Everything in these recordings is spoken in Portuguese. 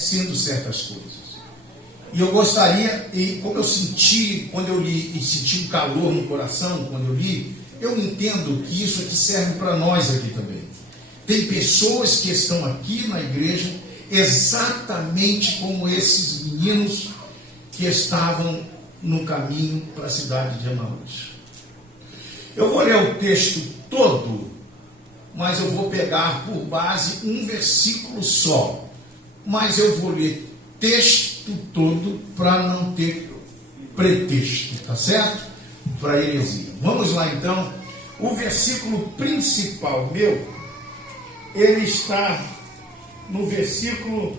sendo certas coisas. E eu gostaria, e como eu senti, quando eu li, e senti um calor no coração, quando eu li, eu entendo que isso aqui serve para nós aqui também. Tem pessoas que estão aqui na igreja exatamente como esses meninos que estavam no caminho para a cidade de Emaús. Eu vou ler o texto todo, mas eu vou pegar por base um versículo só. Mas eu vou ler texto todo para não ter pretexto, tá certo? Para heresia. Vamos lá então. O versículo principal meu, ele está no versículo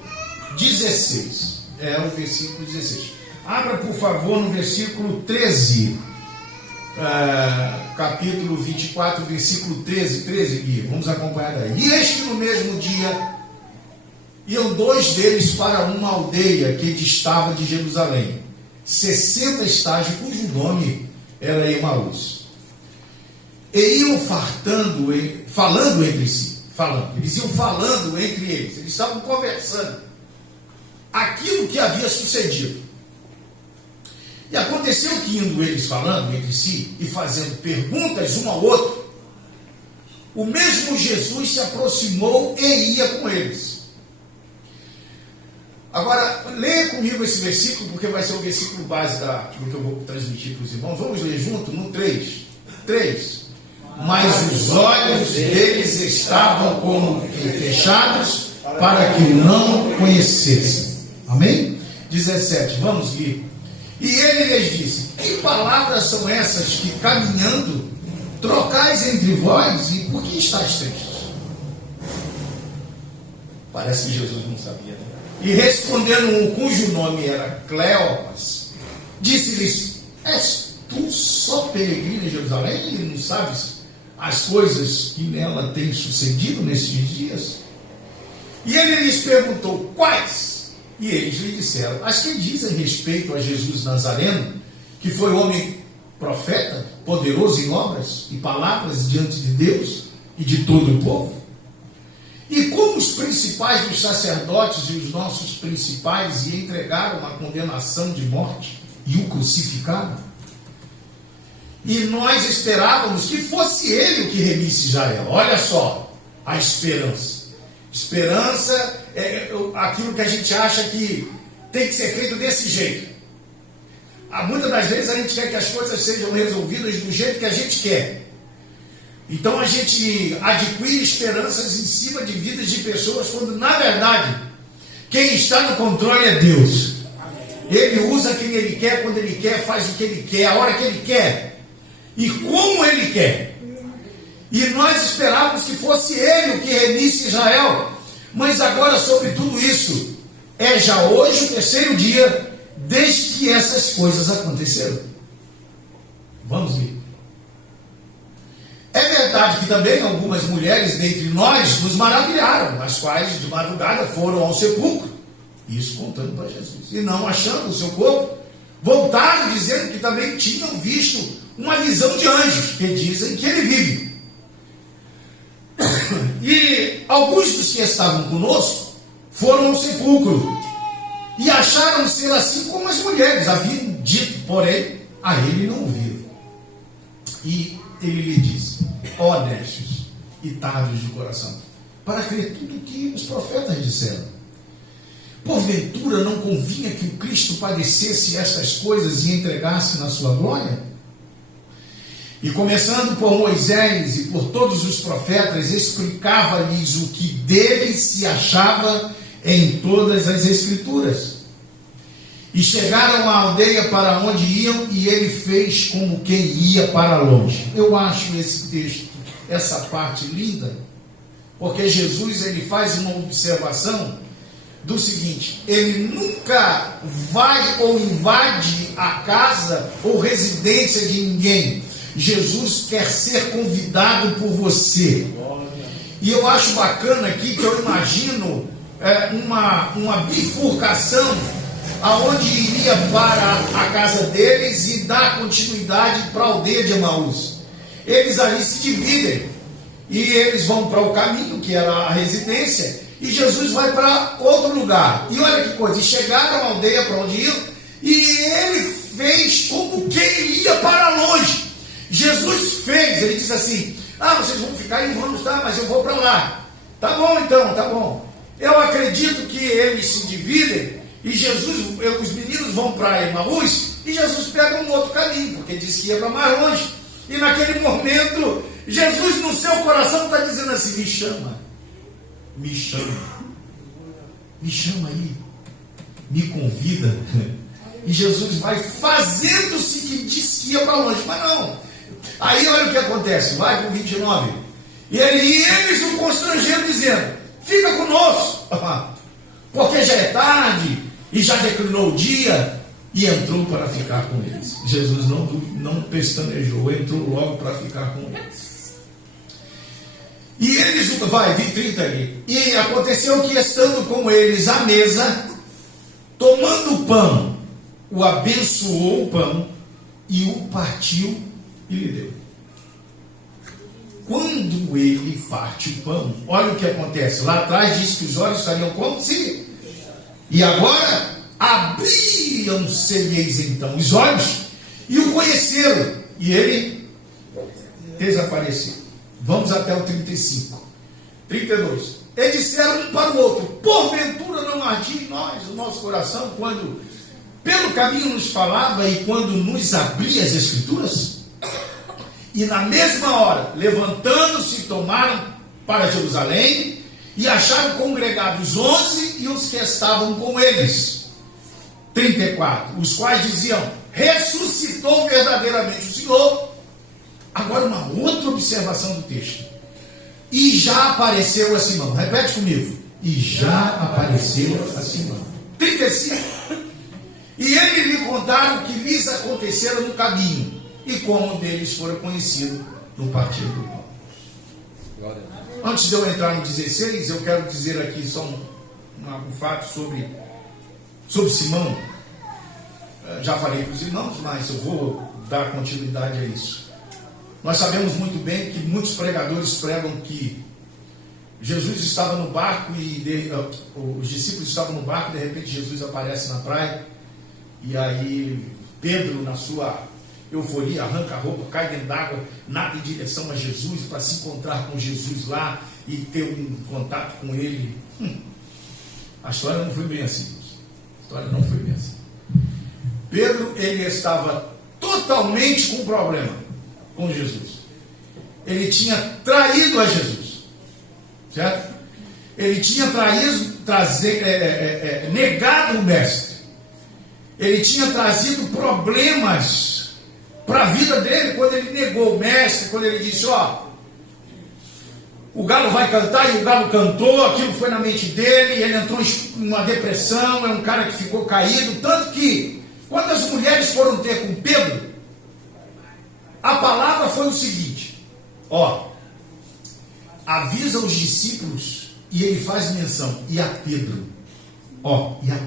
16. É o versículo 16. Abra, por favor, no versículo 13. Capítulo 24, versículo 13, Gui. Vamos acompanhar daí. E eis que no mesmo dia iam dois deles para uma aldeia que distava de Jerusalém, 60 estágios, cujo nome era Emaús. E iam falando entre si. Eles iam falando entre eles. Eles estavam conversando aquilo que havia sucedido. E aconteceu que, indo eles falando entre si e fazendo perguntas um ao outro, o mesmo Jesus se aproximou e ia com eles. Agora, leia comigo esse versículo, porque vai ser o versículo base do que eu vou transmitir para os irmãos. Vamos ler junto no 3. 3. Mas os olhos deles estavam como que fechados, para que não conhecessem. Amém? 17. Vamos ler. E ele lhes disse: que palavras são essas que, caminhando, trocais entre vós, e por que estáis tristes? Parece que Jesus não sabia, né? E respondendo um cujo nome era Cleopas, disse-lhes: és tu só peregrino em Jerusalém e não sabes as coisas que nela têm sucedido nesses dias? E ele lhes perguntou: quais? E eles lhe disseram: as que dizem respeito a Jesus Nazareno, que foi homem profeta, poderoso em obras e palavras diante de Deus e de todo o povo. E como os principais dos sacerdotes e os nossos principais lhe entregaram a condenação de morte e o crucificaram. E nós esperávamos que fosse ele o que remisse Israel. Olha só a esperança. Esperança é aquilo que a gente acha que tem que ser feito desse jeito. Muitas das vezes a gente quer que as coisas sejam resolvidas do jeito que a gente quer. Então a gente adquire esperanças em cima de vidas de pessoas, quando na verdade quem está no controle é Deus. Ele usa quem ele quer, quando ele quer, faz o que ele quer, a hora que ele quer e como ele quer. E nós esperávamos que fosse ele o que remisse Israel. Mas agora, sobre tudo isso, é já hoje o terceiro dia desde que essas coisas aconteceram. Vamos ver. É verdade que também algumas mulheres dentre nós nos maravilharam, as quais de madrugada foram ao sepulcro, isso contando para Jesus, e não achando o seu corpo, voltaram dizendo que também tinham visto uma visão de anjos, que dizem que ele vive. E alguns dos que estavam conosco foram ao sepulcro e acharam ser assim como as mulheres haviam dito, porém a ele não ouviram. E ele lhe disse: ó necios e tardos de coração, para crer tudo o que os profetas disseram. Porventura não convinha que o Cristo padecesse estas coisas e entregasse na sua glória? E começando por Moisés e por todos os profetas, explicava-lhes o que dele se achava em todas as Escrituras. E chegaram à aldeia para onde iam, e ele fez como quem ia para longe. Eu acho esse texto, essa parte linda, porque Jesus ele faz uma observação do seguinte: ele nunca vai ou invade a casa ou residência de ninguém. Jesus quer ser convidado por você. E eu acho bacana aqui que eu imagino uma bifurcação aonde iria para a casa deles e dar continuidade para a aldeia de Emaús. Eles ali se dividem e eles vão para o caminho, que era a residência, e Jesus vai para outro lugar. E olha que coisa, e chegaram à aldeia para onde iam, e ele fez como quem ia para longe. Jesus fez, ele disse assim: vocês vão ficar em vamos, tá? Mas eu vou para lá. Tá bom então, tá bom. Eu acredito que eles se dividem, e os meninos vão para Emaús, e Jesus pega um outro caminho, porque disse que ia para mais longe. E naquele momento, Jesus no seu coração está dizendo assim: me chama aí, me convida. E Jesus vai fazendo-se que disse que ia para longe, mas não. Aí olha o que acontece, vai com 29. E eles o constrangeram dizendo: fica conosco, porque já é tarde e já declinou o dia. E entrou para ficar com eles. Jesus não pestanejou, entrou logo para ficar com eles. E eles, vai, 30 ali. E aconteceu que, estando com eles à mesa, tomando o pão, o abençoou o pão e o partiu e lhe deu. Quando ele parte o pão, olha o que acontece. Lá atrás disse que os olhos estariam como se. E agora abriam-se-lhes então os olhos e o conheceram. E ele desapareceu. Vamos até o 35. 32. E disseram um para o outro: porventura não ardia em nós o nosso coração quando pelo caminho nos falava e quando nos abria as Escrituras? E na mesma hora, levantando-se, tomaram para Jerusalém e acharam congregados 11 e os que estavam com eles. 34. Os quais diziam: ressuscitou verdadeiramente o Senhor. Agora uma outra observação do texto. E já apareceu a Simão. Repete comigo. E já apareceu a Simão. 35. E ele lhe contaram o que lhes acontecera no caminho e como deles fora conhecido no partir do pão. Antes de eu entrar no 16, eu quero dizer aqui só um fato sobre Simão. Já falei para os irmãos, mas eu vou dar continuidade a isso. Nós sabemos muito bem que muitos pregadores pregam que Jesus estava no barco e os discípulos estavam no barco e de repente Jesus aparece na praia. E aí Pedro, na sua euforia, arranca a roupa, cai dentro d'água, nada em direção a Jesus para se encontrar com Jesus lá e ter um contato com ele. A história não foi bem assim. A história não foi bem assim. Pedro, ele estava totalmente com problema com Jesus. Ele tinha traído a Jesus, certo? Ele tinha negado o mestre. Ele tinha trazido problemas para a vida dele quando ele negou o mestre, quando ele disse: o galo vai cantar, e o galo cantou. Aquilo foi na mente dele, ele entrou em uma depressão, é um cara que ficou caído, tanto que quando as mulheres foram ter com Pedro, a palavra foi o seguinte: avisa os discípulos, e ele faz menção, e a Pedro,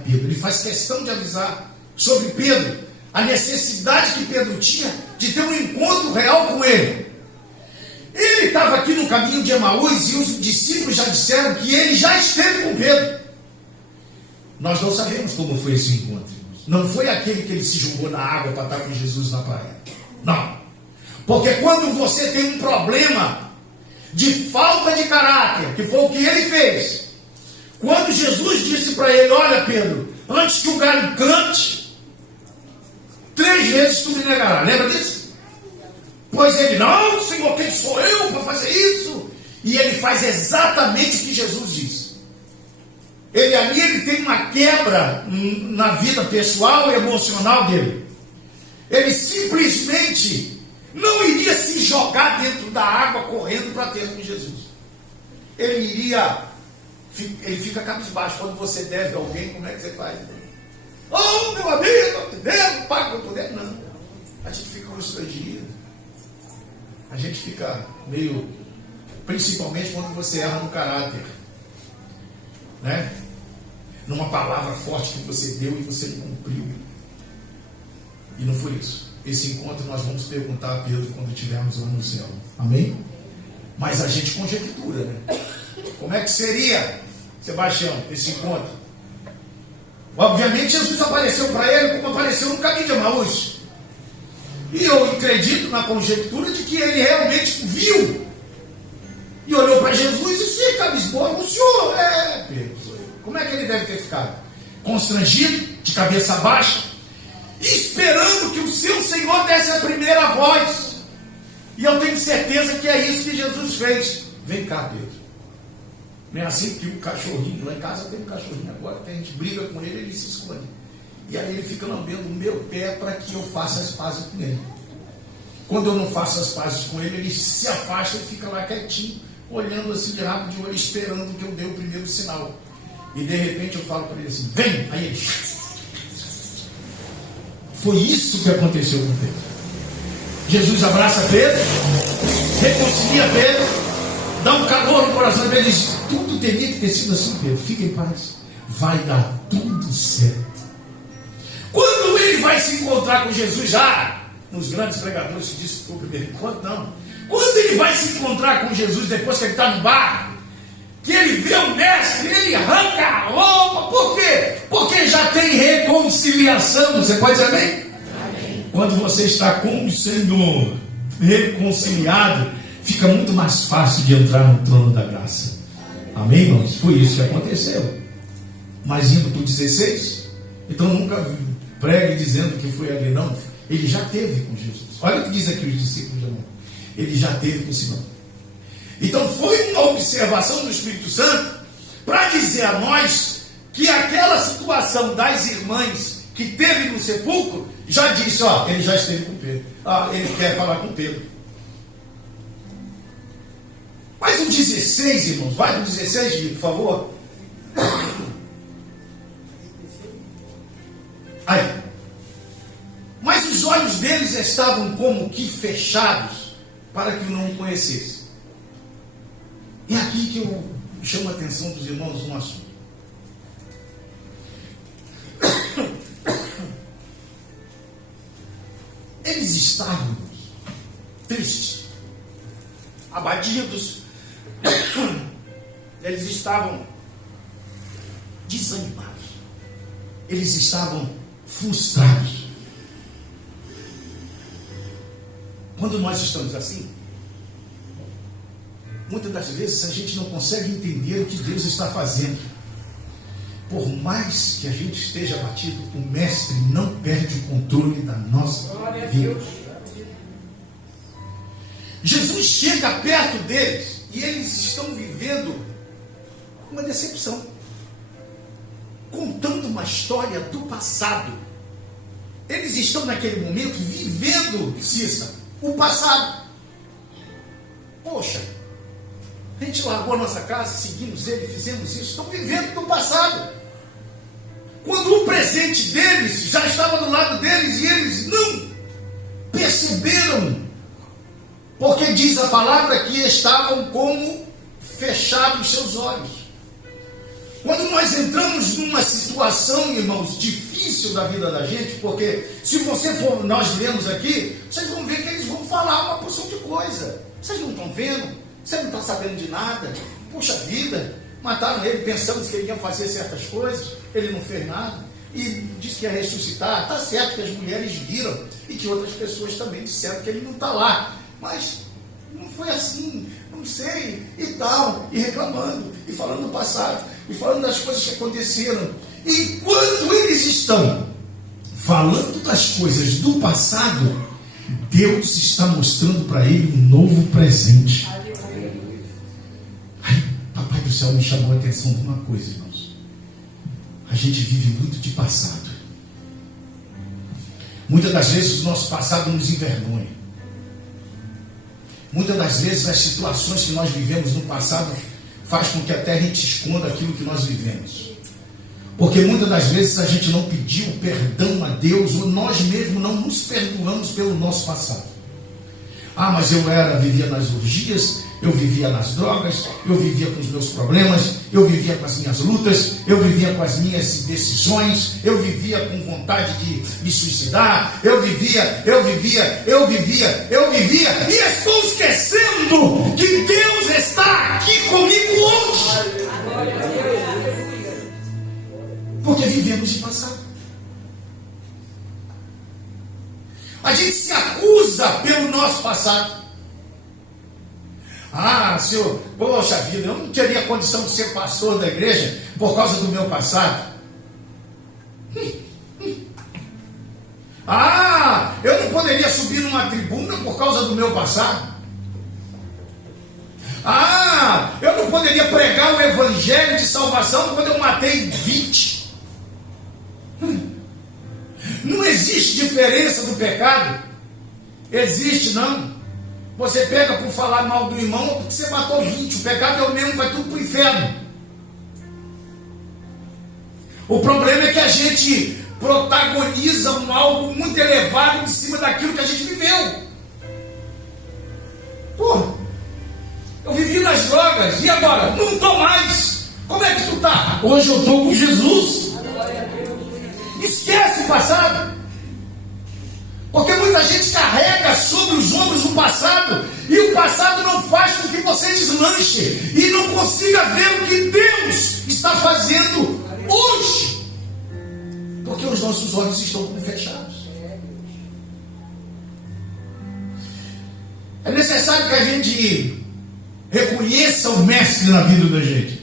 ele faz questão de avisar sobre Pedro, a necessidade que Pedro tinha de ter um encontro real com ele. Ele estava aqui no caminho de Emaús e os discípulos já disseram que ele já esteve com Pedro. Nós não sabemos como foi esse encontro. Não foi aquele que ele se jogou na água para estar com Jesus na praia. Não. Porque quando você tem um problema de falta de caráter, que foi o que ele fez, quando Jesus disse para ele: olha, Pedro, antes que o galo cante, 3 vezes tu me negará. Lembra disso? Pois ele: não, Senhor, quem sou eu para fazer isso? E ele faz exatamente o que Jesus disse. Ele tem uma quebra na vida pessoal e emocional dele. Ele simplesmente não iria se jogar dentro da água correndo para ter com Jesus. Ele fica cabisbaixo. Quando você deve a alguém, como é que você faz? Meu amigo, eu te devo, pago o que eu devo. Não. A gente fica constrangido. A gente fica meio... Principalmente quando você erra no caráter. Né? Numa palavra forte que você deu e você não cumpriu. E não foi isso. Esse encontro nós vamos perguntar a Pedro quando estivermos lá no céu. Amém? Mas a gente conjectura, né? Como é que seria Sebastião, esse encontro? Obviamente Jesus apareceu para ele como apareceu no caminho de Emaús. E eu acredito na conjectura de que ele realmente viu. E olhou para Jesus e se cabisbou. O senhor Pedro. Como é que ele deve ter ficado? Constrangido, de cabeça baixa, esperando que o seu Senhor desse a primeira voz. E eu tenho certeza que é isso que Jesus fez. Vem cá, Pedro. Não é assim que o cachorrinho, lá em casa tem um cachorrinho agora, que a gente briga com ele, ele se esconde. E aí ele fica lambendo o meu pé para que eu faça as pazes com ele. Quando eu não faço as pazes com ele, ele se afasta e fica lá quietinho, olhando assim de rabo de olho, esperando que eu dê o primeiro sinal. E de repente eu falo para ele assim, vem! Aí ele... Foi isso que aconteceu com Pedro. Jesus abraça Pedro, reconcilia Pedro, dá um calor no coração dele e diz, tudo teria que ter sido assim, Pedro, fica em paz, vai dar tudo certo. Quando ele vai se encontrar com Jesus já, nos grandes pregadores que dizem que foi o primeiro encontro, não. Quando ele vai se encontrar com Jesus depois que ele está no barco, que ele vê o mestre, ele arranca a roupa. Por quê? Porque já tem reconciliação. Você pode dizer amém? Amém. Quando você está com o Senhor reconciliado, fica muito mais fácil de entrar no trono da graça. Amém, irmãos? Foi isso que aconteceu. Mas indo para o 16, então nunca pregue dizendo que foi ali, não. Ele já teve com Jesus. Olha o que diz aqui os discípulos de amor. Ele já teve com o Senhor. Então foi uma observação do Espírito Santo para dizer a nós que aquela situação das irmãs que teve no sepulcro, já disse, ó, ele já esteve com Pedro. Ele quer falar com Pedro. Mas o 16, irmãos, vai do 16, Gui, por favor. Aí. Mas os olhos deles estavam como que fechados para que o não conhecesse. É aqui que eu chamo a atenção dos irmãos num assunto. Eles estavam tristes, abatidos, eles estavam desanimados, eles estavam frustrados. Quando nós estamos assim, muitas das vezes a gente não consegue entender o que Deus está fazendo. Por mais que a gente esteja abatido, o Mestre não perde o controle da nossa vida. Jesus chega perto deles e eles estão vivendo uma decepção, contando uma história do passado. Eles estão naquele momento vivendo, Cissa, o passado. Poxa, a gente largou a nossa casa, seguimos ele, fizemos isso, estão vivendo no passado. Quando o presente deles já estava do lado deles e eles não perceberam, porque diz a palavra que estavam como fechados seus olhos. Quando nós entramos numa situação, irmãos, difícil da vida da gente, porque se você for, nós lemos aqui, vocês vão ver que eles vão falar uma porção de coisa. Vocês não estão vendo? Você não está sabendo de nada? Puxa vida, mataram ele, pensamos que ele ia fazer certas coisas, ele não fez nada, e disse que ia ressuscitar. Está certo que as mulheres viram, e que outras pessoas também disseram que ele não está lá, mas não foi assim, não sei, e tal, e reclamando, e falando do passado, e falando das coisas que aconteceram. E quando eles estão falando das coisas do passado, Deus está mostrando para ele um novo presente. Ai, Papai do céu me chamou a atenção de uma coisa, irmãos. A gente vive muito de passado. Muitas das vezes o nosso passado nos envergonha. Muitas das vezes as situações que nós vivemos no passado faz com que até a gente esconda aquilo que nós vivemos. Porque muitas das vezes a gente não pediu perdão a Deus, ou nós mesmos não nos perdoamos pelo nosso passado. Ah, mas eu vivia nas orgias, eu vivia nas drogas, eu vivia com os meus problemas, eu vivia com as minhas lutas, eu vivia com as minhas decisões, eu vivia com vontade de me suicidar, eu vivia, e estou esquecendo que Deus está aqui comigo hoje. Porque vivemos de passado. A gente se acusa pelo nosso passado. Ah, senhor, poxa vida, eu não teria condição de ser pastor da igreja por causa do meu passado. Ah, eu não poderia subir numa tribuna por causa do meu passado. Ah, eu não poderia pregar o evangelho de salvação quando eu matei 20. Não existe diferença do pecado. Existe não. Você pega por falar mal do irmão porque você matou 20. O pecado é o mesmo, vai tudo para o inferno. O problema é que a gente protagoniza algo muito elevado em cima daquilo que a gente viveu. Pô, eu vivi nas drogas, e agora? Não estou mais. Como é que tu está? Hoje eu estou com Jesus. Esquece o passado. Porque muita gente carrega sobre os ombros o passado, e o passado não faz com que você deslanche e não consiga ver o que Deus está fazendo hoje. Porque os nossos olhos estão como fechados. É necessário que a gente reconheça o mestre na vida da gente.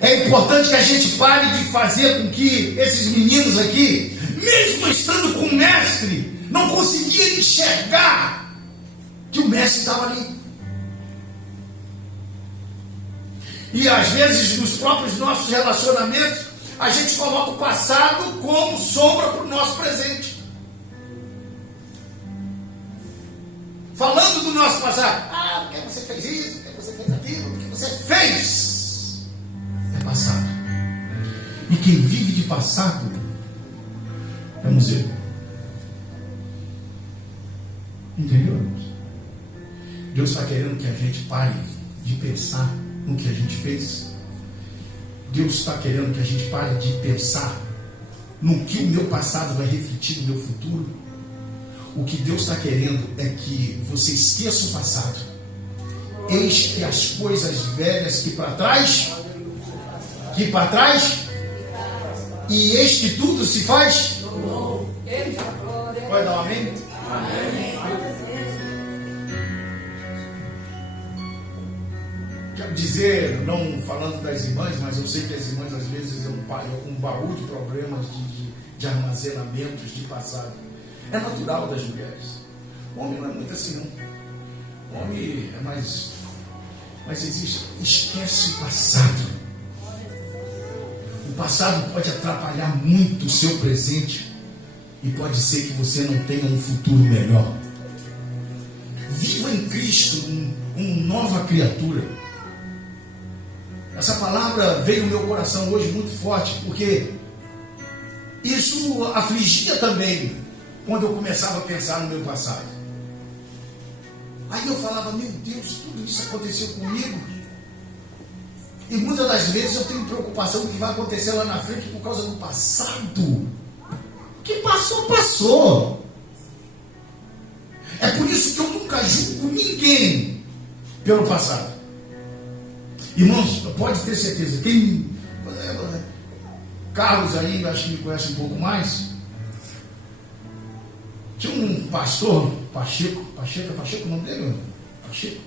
É importante que a gente pare de fazer com que esses meninos aqui, mesmo estando com o mestre, não conseguiam enxergar que o mestre estava ali. E às vezes nos próprios nossos relacionamentos, a gente coloca o passado como sombra para o nosso presente. Falando do nosso passado. Ah, porque você fez isso, porque você fez aquilo, porque você fez. É passado. E quem vive de passado é museu. Entendeu, irmãos? Deus está querendo que a gente pare de pensar no que a gente fez. Deus está querendo que a gente pare de pensar no que o meu passado vai refletir no meu futuro. O que Deus está querendo é que você esqueça o passado. Eis que as coisas velhas que para trás, e eis que tudo se faz. Pode dar um amém? Amém. Quero dizer, não falando das irmãs, mas eu sei que as irmãs às vezes é um baú de problemas de armazenamentos de passado. É natural das mulheres. O homem não é muito assim, não. O homem é mais. Mas existe. Esquece o passado. O passado pode atrapalhar muito o seu presente. E pode ser que você não tenha um futuro melhor. Viva em Cristo, uma nova criatura. Essa palavra veio no meu coração hoje muito forte, porque isso afligia também quando eu começava a pensar no meu passado. Aí eu falava, meu Deus, tudo isso aconteceu comigo. E muitas das vezes eu tenho preocupação do que vai acontecer lá na frente por causa do passado. O que passou, passou. É por isso que eu nunca julgo ninguém pelo passado. Irmãos, pode ter certeza, Carlos aí, acho que me conhece um pouco mais. Tinha um pastor, Pacheco o nome dele? Pacheco.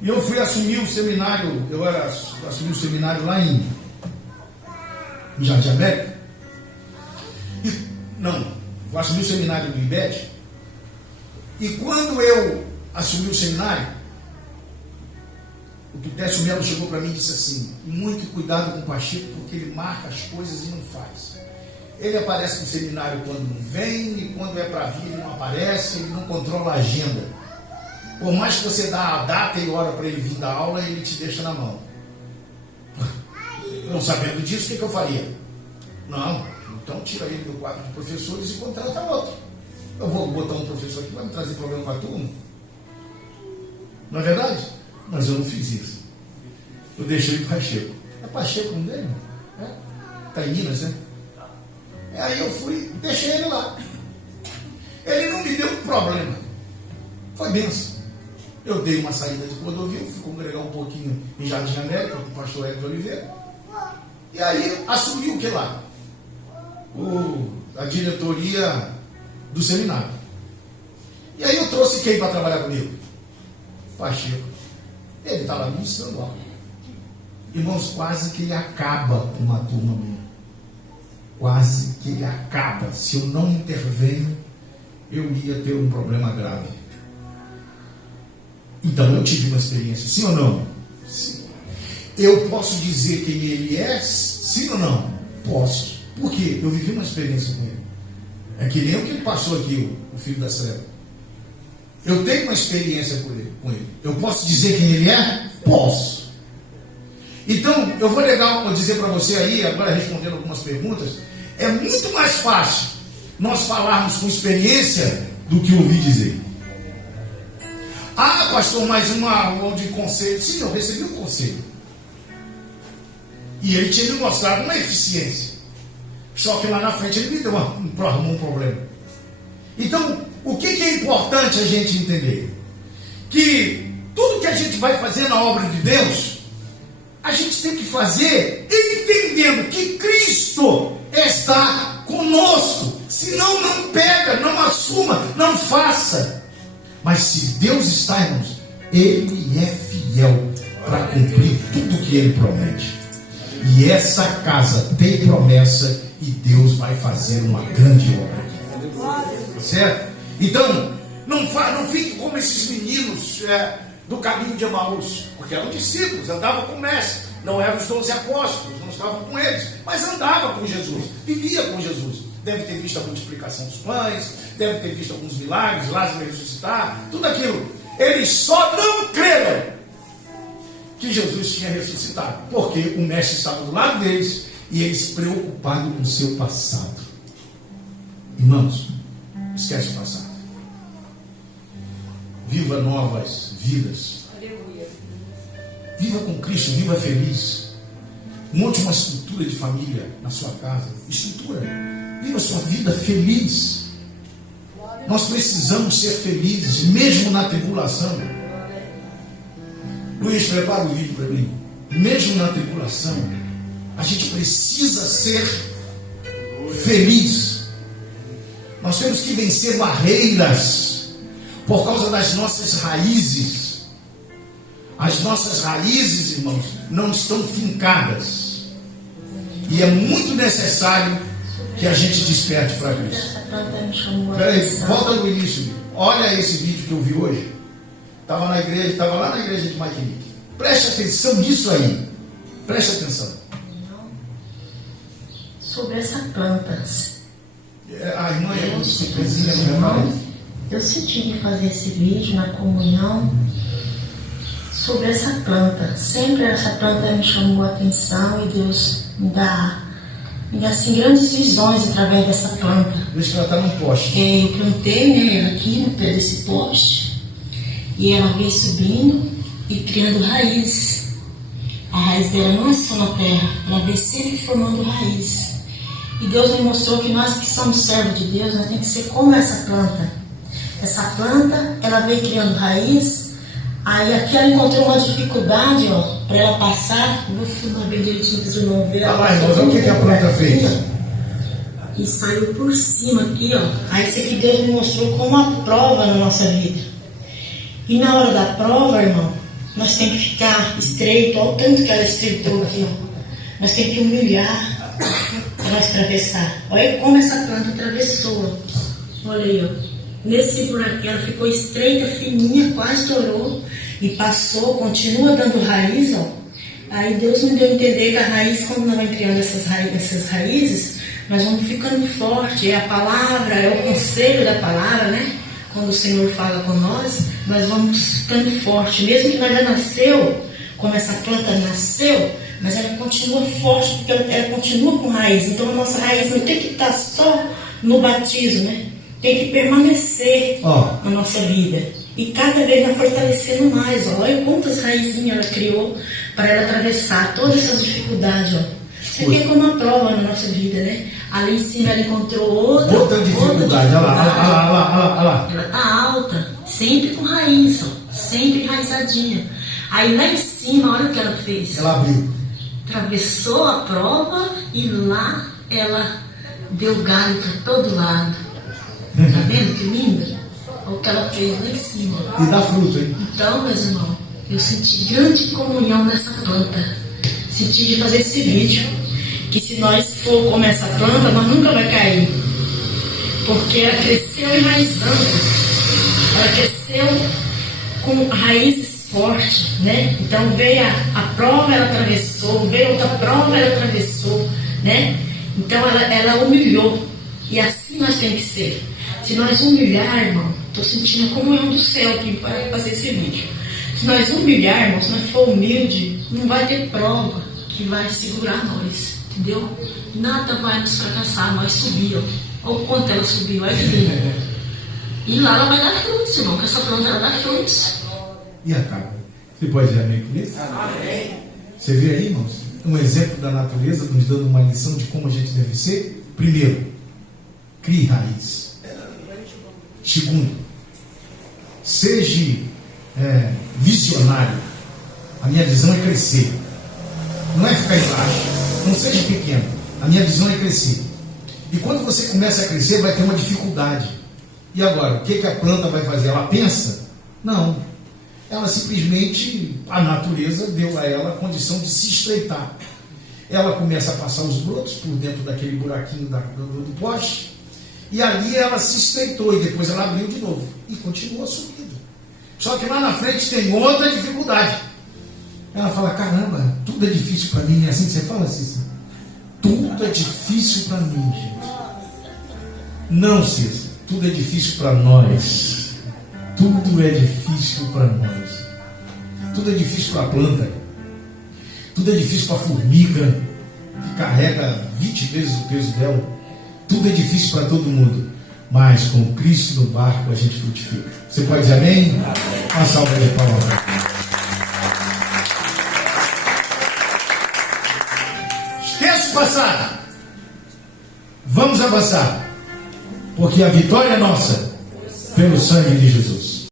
E eu fui assumir o seminário, assumi o seminário lá em Jardim América. Vou assumir o seminário do IBET. E quando eu assumi o seminário, o Décio Melo chegou para mim e disse assim: muito cuidado com o Pacheco, porque ele marca as coisas e não faz. Ele aparece no seminário quando não vem, e quando é para vir ele não aparece, ele não controla a agenda. Por mais que você dá a data e hora para ele vir da aula, ele te deixa na mão. Não sabendo disso, o que eu faria? Não, então tira ele do quadro de professores e contrata outro. Eu vou botar um professor aqui que vai me trazer problema para a turma. Não é verdade? Mas eu não fiz isso. Eu deixei o Pacheco. É Pacheco o nome dele? Está em Minas, né? Aí eu fui, deixei ele lá. Ele não me deu problema. Foi benção. Eu dei uma saída de Cordovil, fui congregar um pouquinho em Jardim América com o pastor Hélio de Oliveira. E aí assumiu o que lá? A diretoria do seminário. E aí eu trouxe quem para trabalhar comigo? Pacheco. Ele está lá ministrando algo. Irmãos, quase que ele acaba com uma turma minha. Quase que ele acaba. Se eu não intervenho, eu ia ter um problema grave. Então eu tive uma experiência, sim ou não? Sim. Eu posso dizer quem ele é, sim ou não? Posso. Por quê? Eu vivi uma experiência com ele. É que nem o que ele passou aqui, o filho da serva. Eu tenho uma experiência com ele. Eu posso dizer quem ele é? Posso. Então, eu vou dizer para você aí, agora respondendo algumas perguntas, é muito mais fácil nós falarmos com experiência do que ouvir dizer. Ah, pastor, mais um de conselho. Sim, eu recebi um conselho. E ele tinha me mostrado uma eficiência. Só que lá na frente ele me deu um problema. Então, o que é importante a gente entender? Que tudo que a gente vai fazer na obra de Deus, a gente tem que fazer entendendo que Cristo está conosco. Senão não pega, não assuma, não faça. Mas se Deus está, irmãos, Ele é fiel para cumprir tudo que Ele promete. E essa casa tem promessa e Deus vai fazer uma grande obra. Certo? Então, não fique como esses meninos do caminho de Emaús, porque eram discípulos, andavam com o mestre, não eram os 12 apóstolos, não estavam com eles, mas andavam com Jesus, vivia com Jesus. Deve ter visto a multiplicação dos pães, deve ter visto alguns milagres, Lázaro ressuscitar, tudo aquilo. Eles só não creram que Jesus tinha ressuscitado, porque o mestre estava do lado deles e eles preocupados com o seu passado. Irmãos, esquece o passado. Viva novas vidas. Aleluia. Viva com Cristo, viva feliz. Monte uma estrutura de família na sua casa. Estrutura. Viva a sua vida feliz. Nós precisamos ser felizes, mesmo na tribulação. Luiz, prepara o vídeo para mim. Mesmo na tribulação, a gente precisa ser feliz. Nós temos que vencer barreiras por causa das nossas raízes. As nossas raízes, irmãos, não estão fincadas. E é muito necessário que a gente desperte para Cristo. Peraí, volta no início. Olha esse vídeo que eu vi hoje. Estava lá na igreja de Maquinique. Preste atenção nisso aí. Preste atenção. Sobre essa planta. A irmã é muito surpresinha, irmão. Eu senti fazer esse vídeo na comunhão sobre essa planta. Sempre essa planta me chamou a atenção e Deus me dá assim, grandes visões através dessa planta. Deixa que ela está num poste. Eu plantei, né, ela aqui no pé desse poste e ela veio subindo e criando raízes. A raiz dela não é só na terra, ela veio sempre formando raízes. E Deus me mostrou que nós que somos servos de Deus, nós temos que ser como essa planta. Essa planta, ela veio criando raiz. Aí aqui ela encontrou uma dificuldade, ó, para ela passar. Eu vou filmar bem direitinho para os irmãos verem. Olha lá, irmãos, olha o que a planta fez. E saiu por cima aqui, ó. Aí isso aqui Deus me mostrou como uma prova na nossa vida. E na hora da prova, irmão, nós temos que ficar estreito, olha o tanto que ela estreitou aqui, ó. Nós temos que humilhar para nós atravessar. Olha como essa planta atravessou. Olha aí, ó. Nesse buraquinho ela ficou estreita, fininha, quase estourou. E passou, continua dando raiz, ó. Aí Deus me deu a entender que a raiz, quando nós vamos criando essas raízes, nós vamos ficando forte. É a palavra, é o conselho da palavra, né? Quando o Senhor fala com nós vamos ficando forte. Mesmo que nós já nasceu, como essa planta nasceu, mas ela continua forte, porque ela continua com raiz. Então a nossa raiz não tem que estar só no batismo, né? Tem que permanecer na nossa vida. E cada vez vai fortalecendo mais. Ó. Olha quantas raizinhas ela criou para ela atravessar todas essas dificuldades. Ó. Isso aqui é como uma prova na nossa vida, né? Ali em cima ela encontrou outra dificuldade. Olha lá. Ela está alta, sempre com raiz, ó. Sempre enraizadinha. Aí lá em cima, olha o que ela fez. Ela abriu. atravessou a prova e lá ela deu galho para todo lado. Tá vendo que linda? Olha o que ela fez lá em cima. E dá fruto, hein? Então, meus irmãos, eu senti grande comunhão nessa planta. Senti de fazer esse vídeo. Que se nós for comer essa planta, nós nunca vai cair. Porque ela cresceu enraizando. Ela cresceu com raízes fortes, né? Então veio a prova, ela atravessou. Veio outra prova, ela atravessou, né? Então ela humilhou. E assim nós temos que ser. Se nós humilhar, irmão, estou sentindo a comunhão do céu aqui para fazer esse vídeo. Se nós humilhar, irmão, se nós for humilde, não vai ter prova que vai segurar nós, entendeu? Nada vai nos fracassar, nós subir, ó. Olha o quanto ela subiu, olha que lindo. E lá ela vai dar frutos, irmão, que essa planta ela dá frutos. E acaba. Você pode dizer amém comigo? Amém. Você vê aí, irmãos, um exemplo da natureza nos dando uma lição de como a gente deve ser. Primeiro, crie raiz. Segundo, seja visionário. A minha visão é crescer. Não é ficar embaixo. Não seja pequeno. A minha visão é crescer. E quando você começa a crescer, vai ter uma dificuldade. E agora, o que a planta vai fazer? Ela pensa? Não. Ela simplesmente, a natureza deu a ela a condição de se estreitar. Ela começa a passar os brotos por dentro daquele buraquinho do poste. E ali ela se estreitou e depois ela abriu de novo. E continua subindo. Só que lá na frente tem outra dificuldade. Ela fala, caramba, tudo é difícil para mim. É assim que você fala, Cícero? Tudo é difícil para mim, gente. Não, Cícero. Tudo é difícil para nós. Tudo é difícil para nós. Tudo é difícil para a planta. Tudo é difícil para a formiga, que carrega 20 vezes o peso dela. Tudo é difícil para todo mundo. Mas com Cristo no barco a gente frutifica. Você pode dizer amém? Uma salva de palmas. Esqueça o passado. Vamos avançar. Porque a vitória é nossa pelo sangue de Jesus.